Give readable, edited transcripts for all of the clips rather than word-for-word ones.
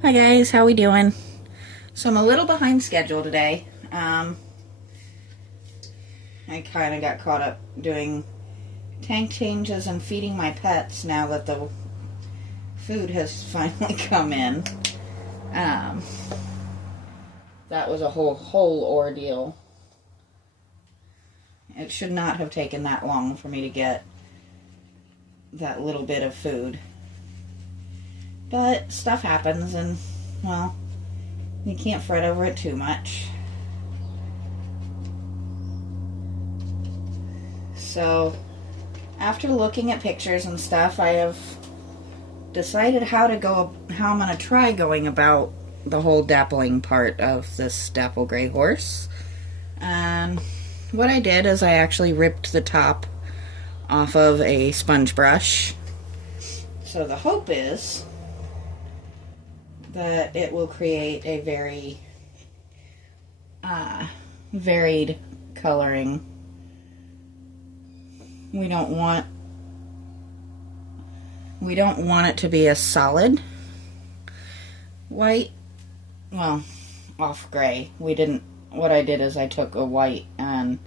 Hi guys, how we doing? So I'm a little behind schedule today. I kind of got caught up doing tank changes and feeding my pets now that the food has finally come in. Um, that was a whole ordeal. It should not have taken that long for me to get that little bit of food. But stuff happens and, well, you can't fret over it too much. So, after looking at pictures and stuff, I have decided how I'm going to try going about the whole dappling part of this dapple gray horse. And what I did is I actually ripped the top off of a sponge brush. So the hope is that it will create a very varied coloring. We don't want it to be a solid white, well, off gray. What I did is I took a white and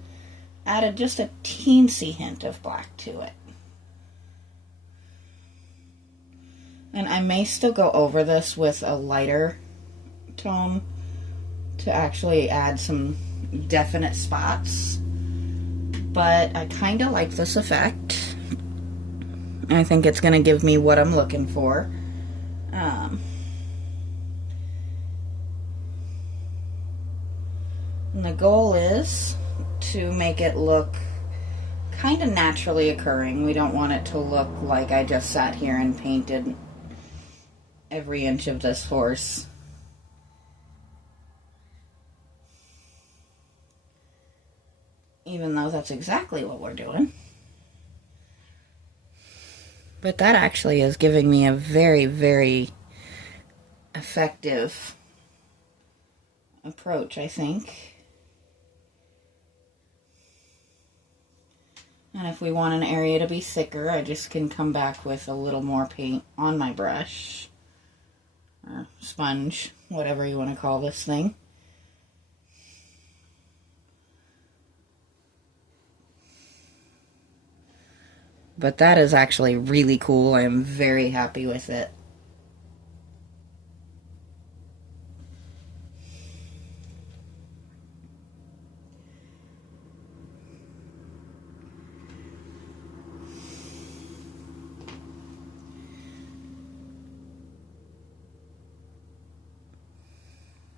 added just a teensy hint of black to it. And I may still go over this with a lighter tone to actually add some definite spots. But I kind of like this effect. I think it's going to give me what I'm looking for. And the goal is to make it look kind of naturally occurring. We don't want it to look like I just sat here and painted every inch of this horse. Even though that's exactly what we're doing. But that actually is giving me a very, very effective approach, I think. And if we want an area to be thicker, I just can come back with a little more paint on my brush. Or sponge, whatever you want to call this thing. But that is actually really cool. I am very happy with it.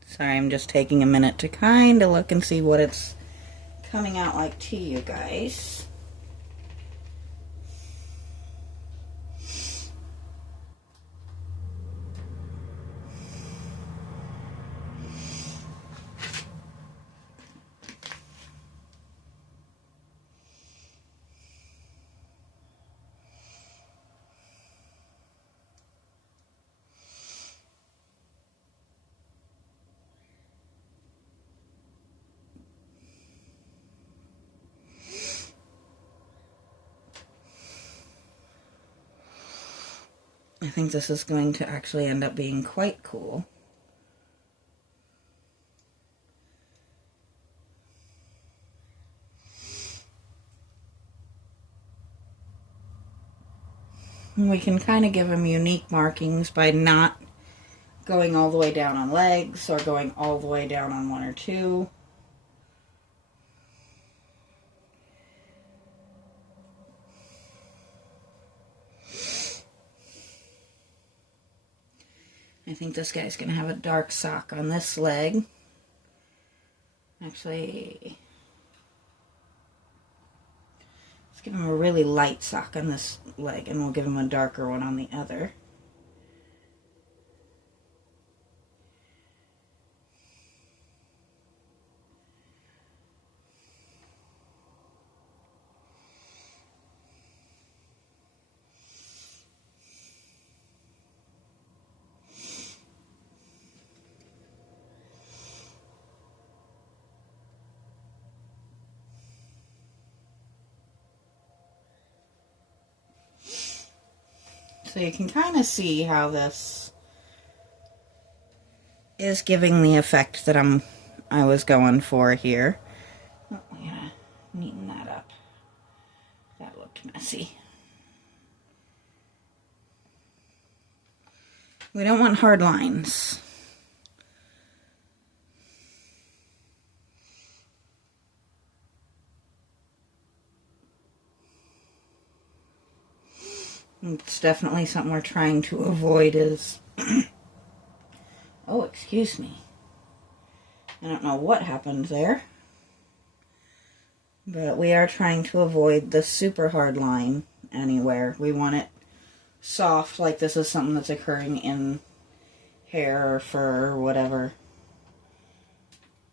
Sorry, I'm just taking a minute to kind of look and see what it's coming out like to you guys. I think this is going to actually end up being quite cool. And we can kind of give them unique markings by not going all the way down on legs or going all the way down on one or two. I think this guy's going to have a dark sock on this leg. Actually, let's give him a really light sock on this leg, and we'll give him a darker one on the other. So you can kind of see how this is giving the effect that I was going for here. Oh, I gotta neaten that up. That looked messy. We don't want hard lines. It's definitely something we're trying to avoid is... Oh, excuse me. I don't know what happened there. But we are trying to avoid the super hard line anywhere. We want it soft, like this is something that's occurring in hair or fur or whatever.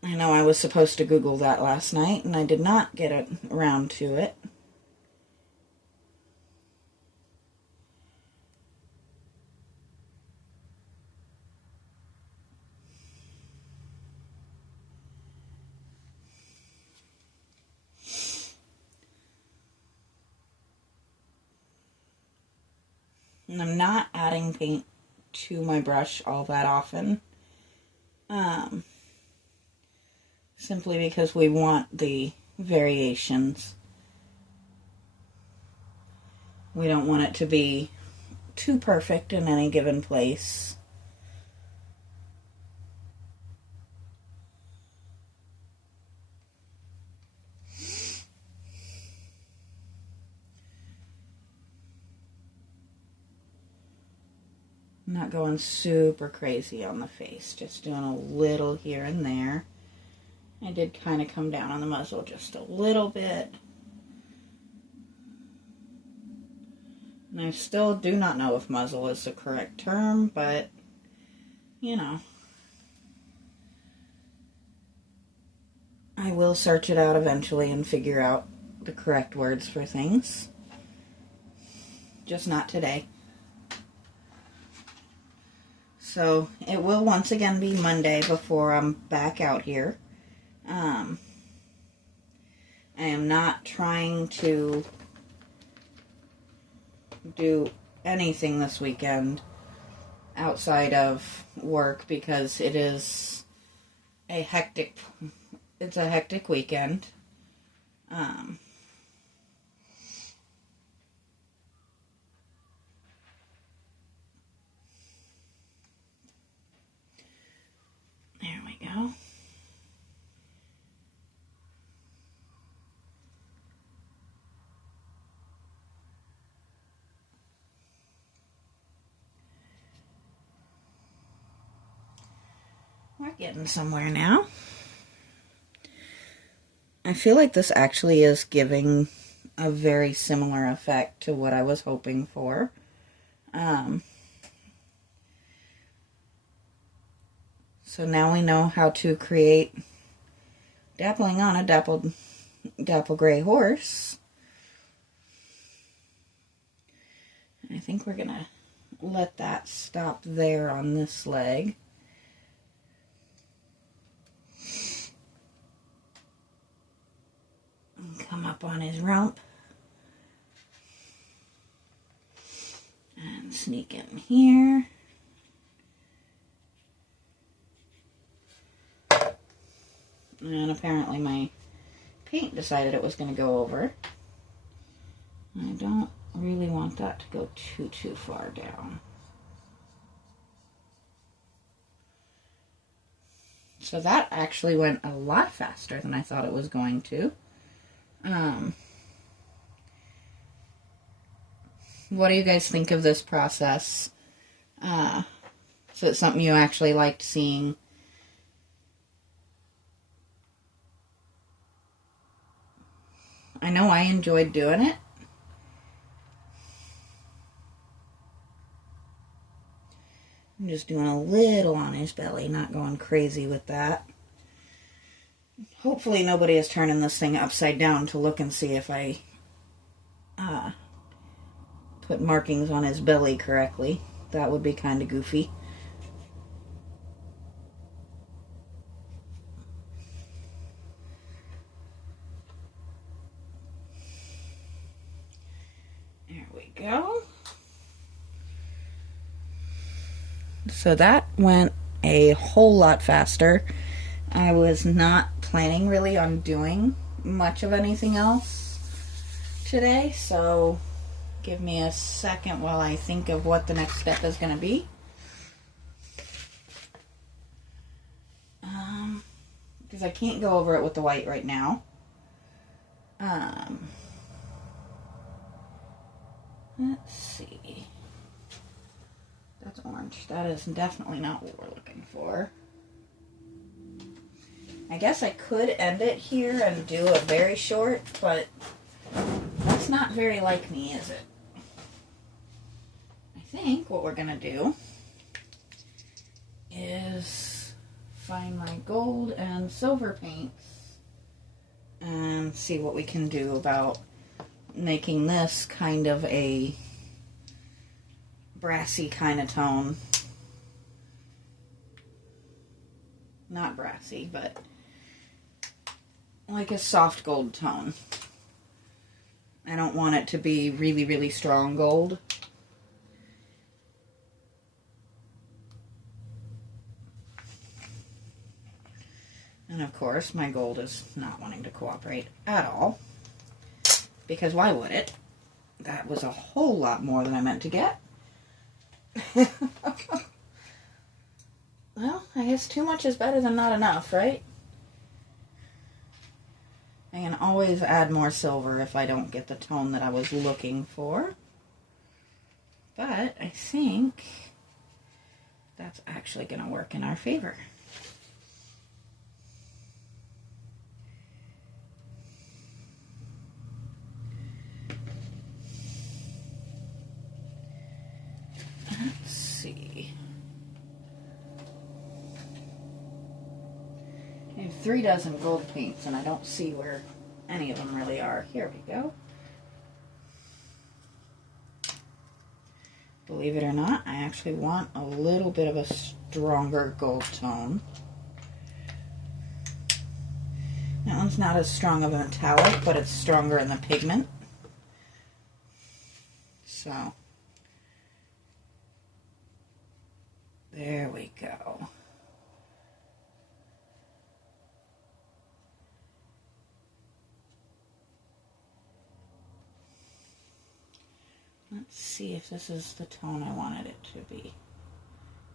I know I was supposed to Google that last night, and I did not get around to it. And I'm not adding paint to my brush all that often. Simply because we want the variations. We don't want it to be too perfect in any given place. I'm not going super crazy on the face, just doing a little here and there. I did kind of come down on the muzzle just a little bit. And I still do not know if muzzle is the correct term, but, you know. I will search it out eventually and figure out the correct words for things. Just not today. So, it will once again be Monday before I'm back out here. I am not trying to do anything this weekend outside of work because it is a hectic weekend. There we go. We're getting somewhere now. I feel like this actually is giving a very similar effect to what I was hoping for. So now we know how to create dappling on a dapple gray horse. I think we're gonna let that stop there on this leg. And come up on his rump. And sneak in here. And apparently my paint decided it was going to go over. I don't really want that to go too far down. So that actually went a lot faster than I thought it was going to. What do you guys think of this process? So it's something you actually liked seeing? I know I enjoyed doing it. I'm just doing a little on his belly, not going crazy with that. Hopefully nobody is turning this thing upside down to look and see if I put markings on his belly correctly. That would be kind of goofy. There we go. So that went a whole lot faster. I was not planning really on doing much of anything else today, so give me a second while I think of what the next step is going to be. Because I can't go over it with the white right now. Let's see. That's orange. That is definitely not what we're looking for. I guess I could end it here and do a very short, but that's not very like me, is it? I think what we're going to do is find my gold and silver paints and see what we can do about making this kind of a brassy kind of tone. Not brassy, but like a soft gold tone. I don't want it to be really, really strong gold. And of course, my gold is not wanting to cooperate at all. Because why would it? That was a whole lot more than I meant to get. Well, I guess too much is better than not enough, right? I can always add more silver if I don't get the tone that I was looking for. But I think that's actually going to work in our favor. Let's see. I have 3 dozen gold paints and I don't see where any of them really are. Here we go. Believe it or not, I actually want a little bit of a stronger gold tone. That one's not as strong of a metallic, but it's stronger in the pigment. So, there we go. Let's see if this is the tone I wanted it to be.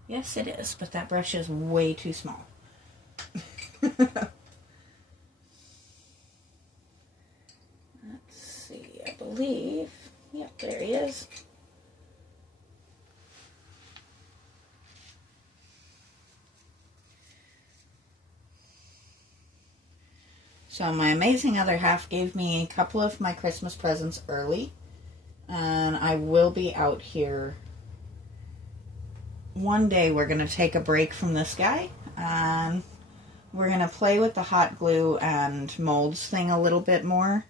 Yes, it is, but that brush is way too small. Let's see, I believe, yep, there he is. So my amazing other half gave me a couple of my Christmas presents early. And I will be out here. One day we're going to take a break from this guy. And we're going to play with the hot glue and molds thing a little bit more.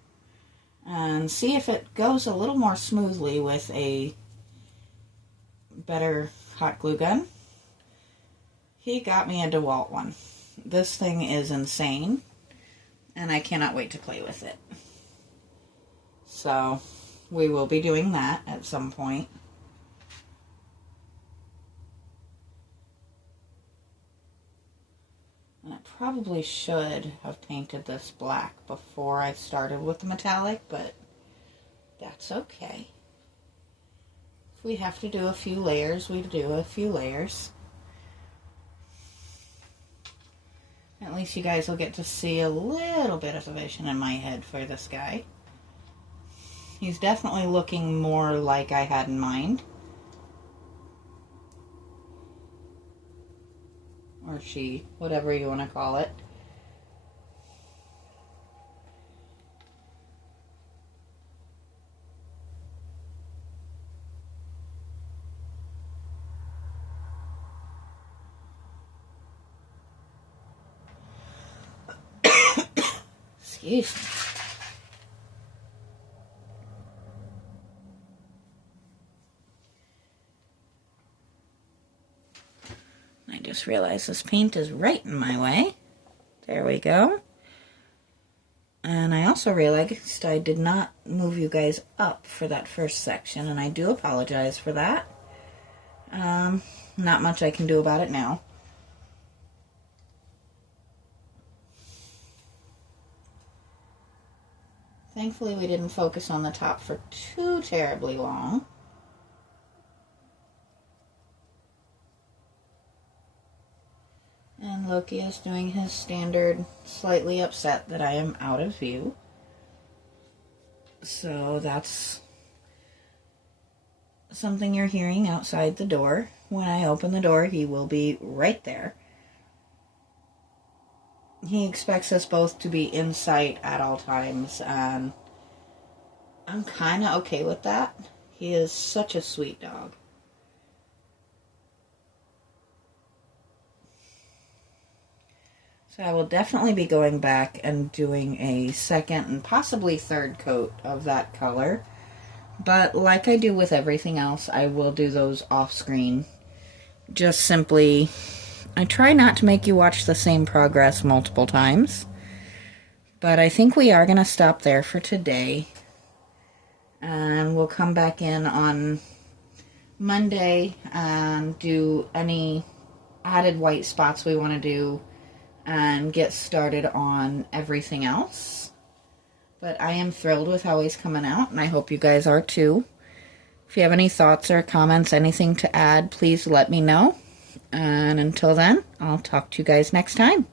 And see if it goes a little more smoothly with a better hot glue gun. He got me a DeWalt one. This thing is insane. And I cannot wait to play with it. So we will be doing that at some point. And I probably should have painted this black before I started with the metallic, but that's okay. If we have to do a few layers, we do a few layers. At least you guys will get to see a little bit of the vision in my head for this guy. He's definitely looking more like I had in mind. Or she, whatever you want to call it. Excuse me. I just realized this paint is right in my way. There we go. And I also realized I did not move you guys up for that first section, and I do apologize for that. Not much I can do about it now. Thankfully we didn't focus on the top for too terribly long. And Loki is doing his standard, slightly upset that I am out of view. So that's something you're hearing outside the door. When I open the door, he will be right there. He expects us both to be in sight at all times, and I'm kind of okay with that. He is such a sweet dog. So I will definitely be going back and doing a second and possibly third coat of that color. But like I do with everything else, I will do those off screen. Just simply, I try not to make you watch the same progress multiple times. But I think we are going to stop there for today. And we'll come back in on Monday and do any added white spots we want to do and get started on everything else. But I am thrilled with how he's coming out, and I hope you guys are too. If you have any thoughts or comments, anything to add, please let me know. And until then, I'll talk to you guys next time.